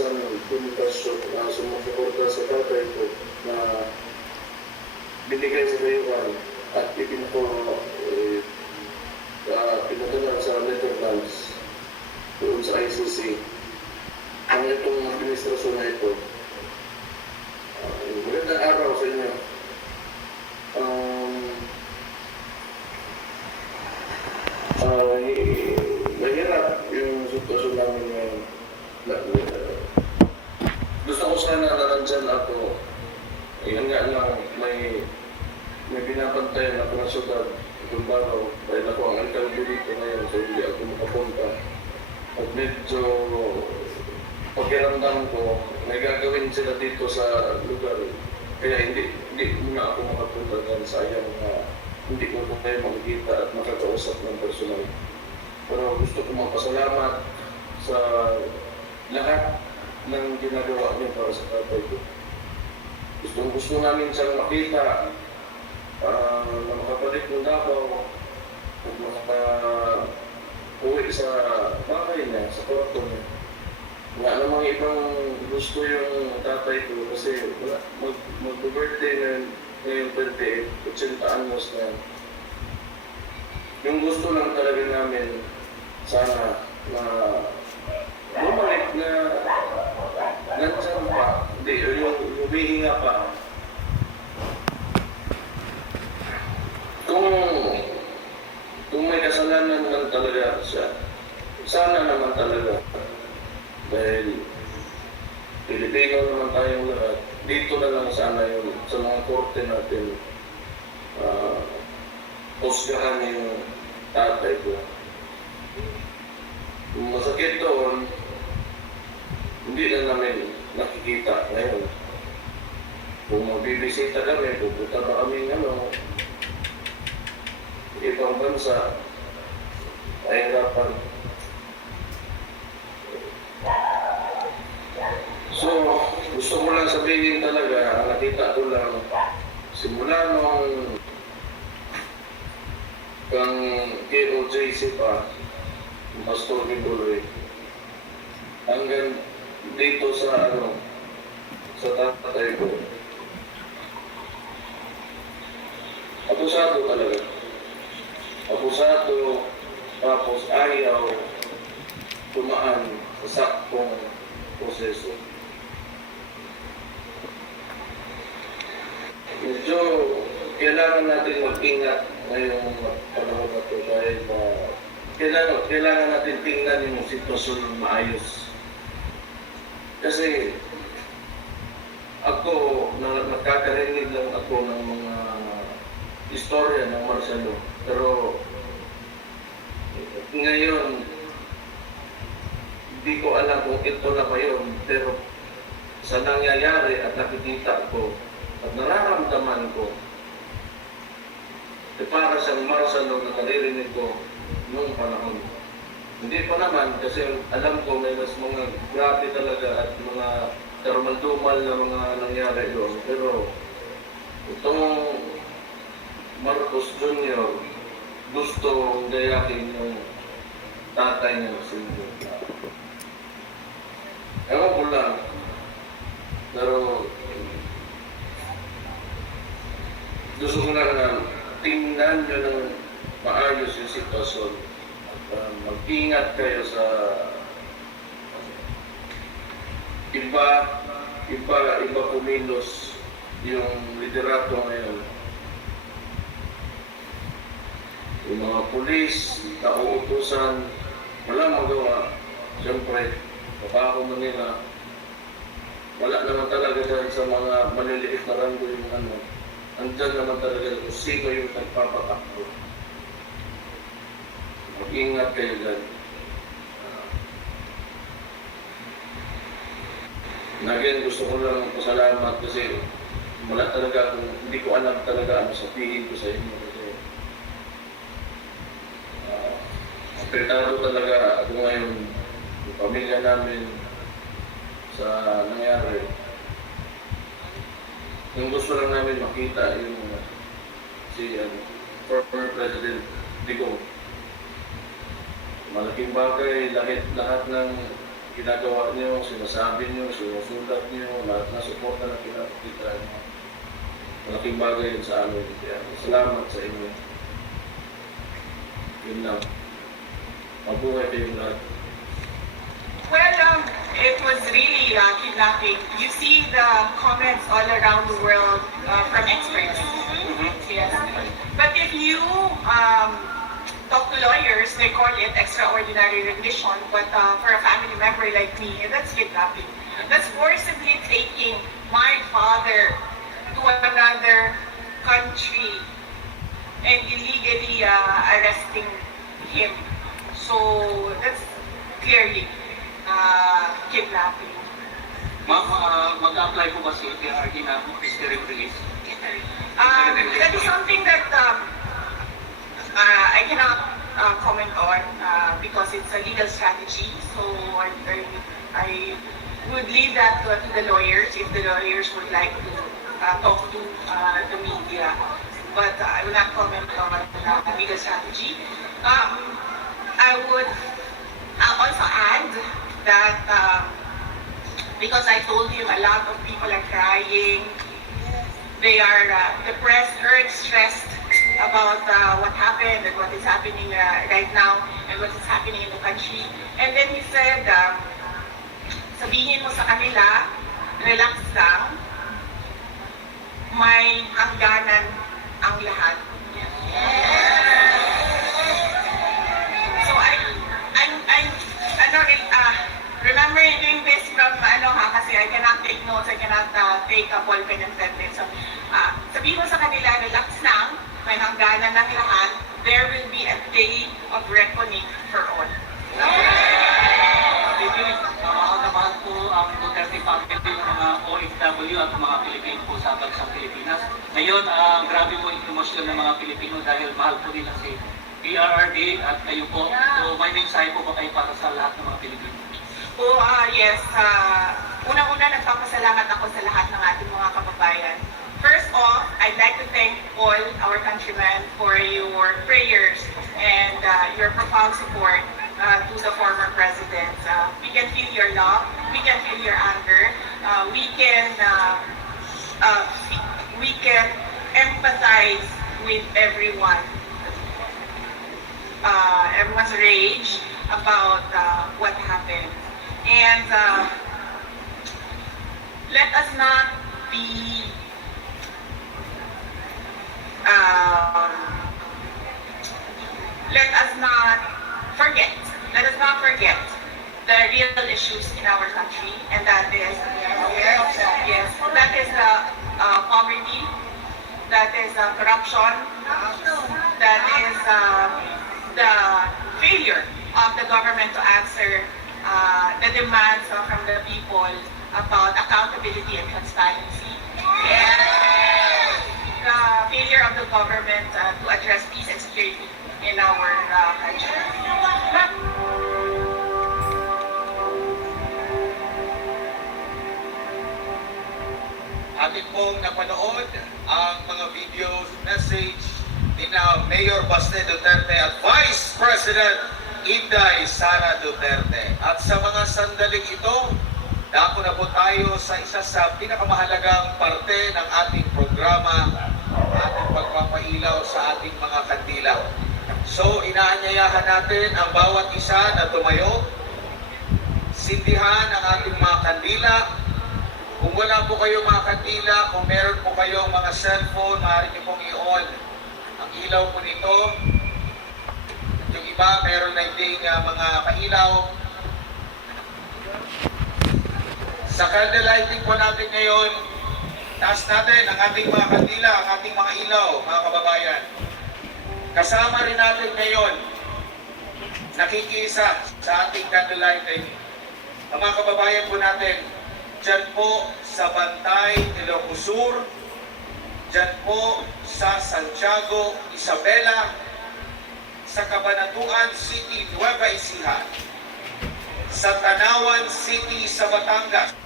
isang pundasyon na sumusuporta sa tatay ko na binigay sa dayuhan at pinadala sa Netherlands doon sa ICC. Ang itong administrasyon na ito. Magandang araw sa inyo. Mahirap yung sitwasyon namin ngayon. Gusto ko sana na nandyan ako. Yan nga lang, may binabantayan ako na syudad. Itong baraw, dahil ako ang alkalde dito ngayon, so hindi ako makapunta. At medyo pakiramdam ko, may gagawin sila dito sa lugar. Kaya hindi muna ako makapunta dahil sayang na hindi ko tayo makikita at makakausap ng personal. Pero gusto ko magpasalamat sa lahat ng ginagawa niyo para sa tatay ko. Gusto namin siyang makita na makabalik ng Davao at makauwi sa bahay niya, sa kwarto niya. Wala namang ibang gusto yung tatay ko kasi mag-birthday ngayon 28, 80 anyos na. Yung gusto lang talaga namin sana na bumalik na nandiyan pa, hindi, yung humihinga pa. Kung may kasalanan lang talaga siya, sana naman talaga. Dahil Pilipino naman tayong lahat, dito na lang sana yung sa mga korte natin husgahan yung tatay ko. Kung masakit doon, hindi na namin nakikita ngayon. Kung magbibisita kami, pupunta pa kami ibang bansa, mahirapan. So, gusto ko lang sabihin talaga, nakita ko lang, simula nung kang KOJC pa, yung Pastor Nibuloy, hanggang dito sa sa tatay ko. Abusado talaga. Abusado, tapos ayaw tumaan sa saktong proseso. Medyo kailangan natin mag-ingat ngayong panahon na ito dahil kailangan natin tingnan yung sitwasyon ng maayos. Kasi ako, nakakarinig lang ako ng mga istorya ng Marcelo. Pero ngayon, hindi ko alam kung ito na ba yun. Pero sa nangyayari at nakikita ko at nararamdaman ko, para siyang Marcelo na naririnig ko noong panahon. Hindi pa naman kasi alam ko may mas mga grabe talaga at mga karumal-dumal na mga nangyari doon. Pero itong Marcos Jr. gusto gayakin yung tatay niya si Jr. Ewan ko lang. Pero gusto ko lang na tingnan nyo ng maayos yung sitwasyon. Mag-ingat kayo sa iba kumilos yung liderato ngayon. Yung mga pulis, nauutusan, wala magawa. Siyempre, trabaho mo nila. Wala naman talaga dyan sa mga maliliit na ranggo yung andyan naman talaga kung sino yung nagpapatakbo. Mag-ingat kayo dyan. Again, gusto ko lang pasalamat kasi wala talaga, hindi ko alam talaga ano sabihin ko sa inyo kasi apretado talaga ako ngayon, yung pamilya namin sa nangyari. Yung gusto lang namin makita yung si former President Digong. Malaking bagay, lahat ng ginagawa niyo, sinasabi niyo, sinusulat niyo, lahat na suporta na pinakikita niyo. Malaking bagay yun sa amin. Kaya salamat sa inyo. Yun lang. Mabuhay kayong lahat. Well, it was really kidnapping. You see the comments all around the world from experts. Yes. But if you talk to lawyers, they call it extraordinary rendition. But for a family member like me, that's kidnapping. That's forcibly taking my father to another country and illegally arresting him. So that's clearly kidnapping. Ma'am, mag-apply po ba si PRD na interim release? That is something that I cannot comment on because it's a legal strategy. So I would leave that to the lawyers if the lawyers would like to talk to the media. But I will not comment on the legal strategy. I would also add that because I told him a lot of people are crying, they are depressed, hurt, stressed about what happened and what is happening right now and what is happening in the country. And then he said, sabihin mo sa kanila, relax lang, may hangganan ang lahat. So remembering doing this from kasi I cannot take notes, I cannot take a ball pen and sentence. So sabihin mo sa kanila, relax lang, may hangganan ng lahat, there will be a day of reckoning for all. Mahal po ang Duterte family, yung mga OFW at mga Pilipino po sa bansang Pilipinas. Ngayon, grabe po yung emosyon ng mga Pilipino dahil mahal po nila si PRRD at kayo po. So may mensahe po ba kayo para sa lahat ng mga Pilipino? Yes. Unang-una, nagpapasalamat ako sa lahat ng ating mga kababayan. First off, I'd like to thank all our countrymen for your prayers and your profound support to the former president. We can feel your love, we can feel your anger, we can empathize with everyone. Everyone's rage about what happened. And let us not be let us not forget the real issues in our country, and that is poverty, that is corruption, that is the failure of the government to answer the demands from the people about accountability and transparency, and the failure of the government to address peace and security in our country. Atin pong napanood ang mga videos, message ni Mayor Baste Duterte at Vice President Inday Sara Duterte. At sa mga sandaling ito, dako na po tayo sa isa sa pinakamahalagang parte ng ating programa, ating pagpapailaw sa ating mga kandila. So, inaanyayahan natin ang bawat isa na tumayo, sindihan ang ating mga kandila. Kung wala po kayong mga kandila, kung meron po kayong mga cellphone, maaari niyo pong i-on ang ilaw po nito. At yung iba, meron na ding mga kailaw. Sa candle lighting po natin ngayon, taas natin ang ating mga kandila, ang ating mga ilaw, mga kababayan. Kasama rin natin ngayon, nakikisa sa ating candle lighting, ang mga kababayan po natin, dyan po sa Bantay, Ilocos Sur, dyan po sa Santiago, Isabela, sa Cabanatuan City, Nueva Ecija, sa Tanawan City, sa Batangas,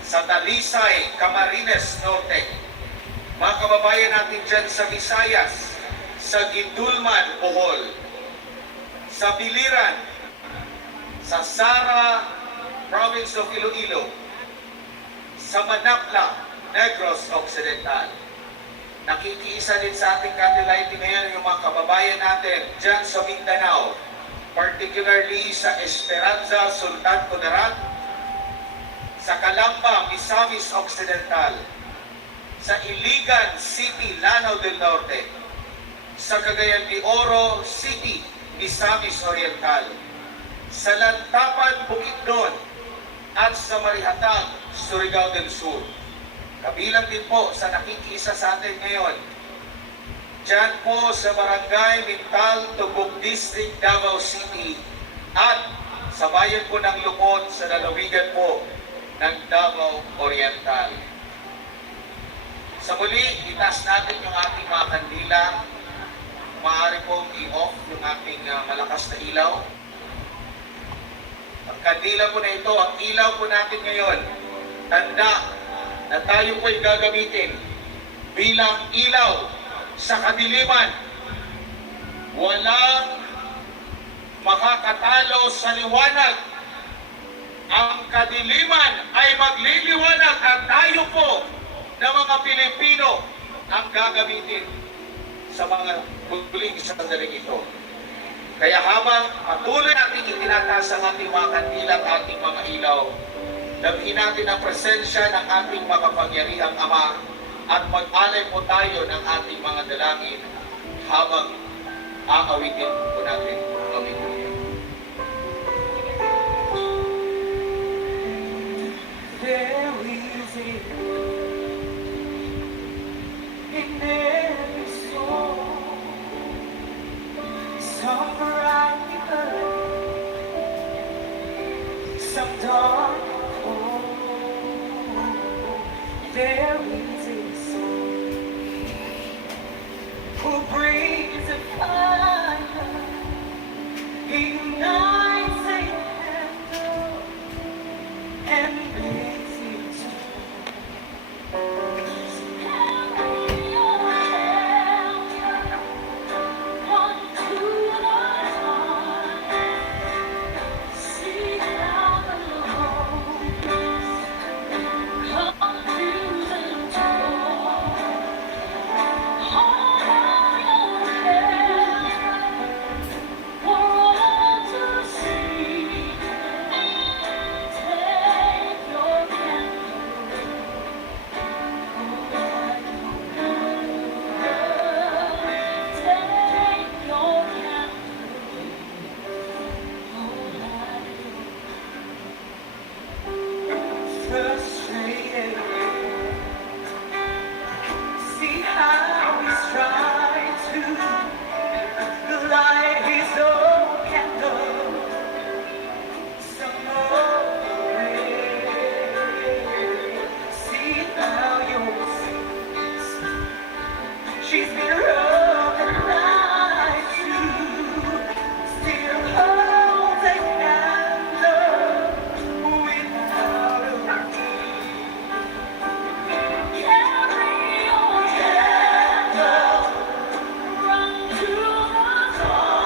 sa Talisay, Camarines Norte, mga kababayan natin dyan sa Visayas, sa Gindulman, Bohol, sa Biliran, sa Sara, Province of Iloilo, sa Manapla, Negros Occidental. Nakikiisa din sa ating candle lighting ngayon yung mga kababayan natin dyan sa Mindanao, particularly sa Esperanza, Sultan Kudarat, sa Calamba, Misamis Occidental, sa Iligan City, Lanao del Norte, sa Cagayan de Oro City, Misamis Oriental, sa Lantapan, Bukidnon, at sa Marihatag, Surigao del Sur. Kabilang din po sa nakikiisa sa atin ngayon, dyan po sa Barangay Mintal, Tubog District, Davao City, at sa bayan po ng Lukon, sa lalawigan po ng Davao Oriental. Sa muli, itaas natin yung ating mga kandila. Maaari pong i-off yung ating malakas na ilaw. Ang kandila po na ito, ang ilaw po natin ngayon, tanda na tayo po ay gagamitin bilang ilaw sa kadiliman. Walang makakatalo sa liwanag. Ang kadiliman ay magliliwanag at tayo po na mga Pilipino ang gagamitin sa mga huling sandaling ito. Kaya habang patuloy natin itinataas ang ating mga kandila at ating mga ilaw, damhin natin ang presensya ng ating makapangyarihang Ama at mag-alay po tayo ng ating mga dalangin habang aawitin po natin ang ito. There is in every soul some bright some dark cold. There is a soul who brings a fire, ignites a candle, and makes it carry your hand onto the heart. Seek out the Lord, come to the door. Hold out your hand for all to see. Take your take your frustrated. See how he's trying to light his own candle some more way. See how your face, she's been rubbed right to still holds a candle without a carry your candle, run to the door.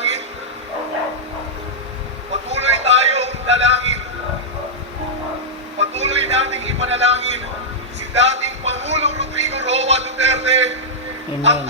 manalangin. Patuloy tayong dalangin. Patuloy nating ipanalangin si dating Pangulong Rodrigo Roa Duterte at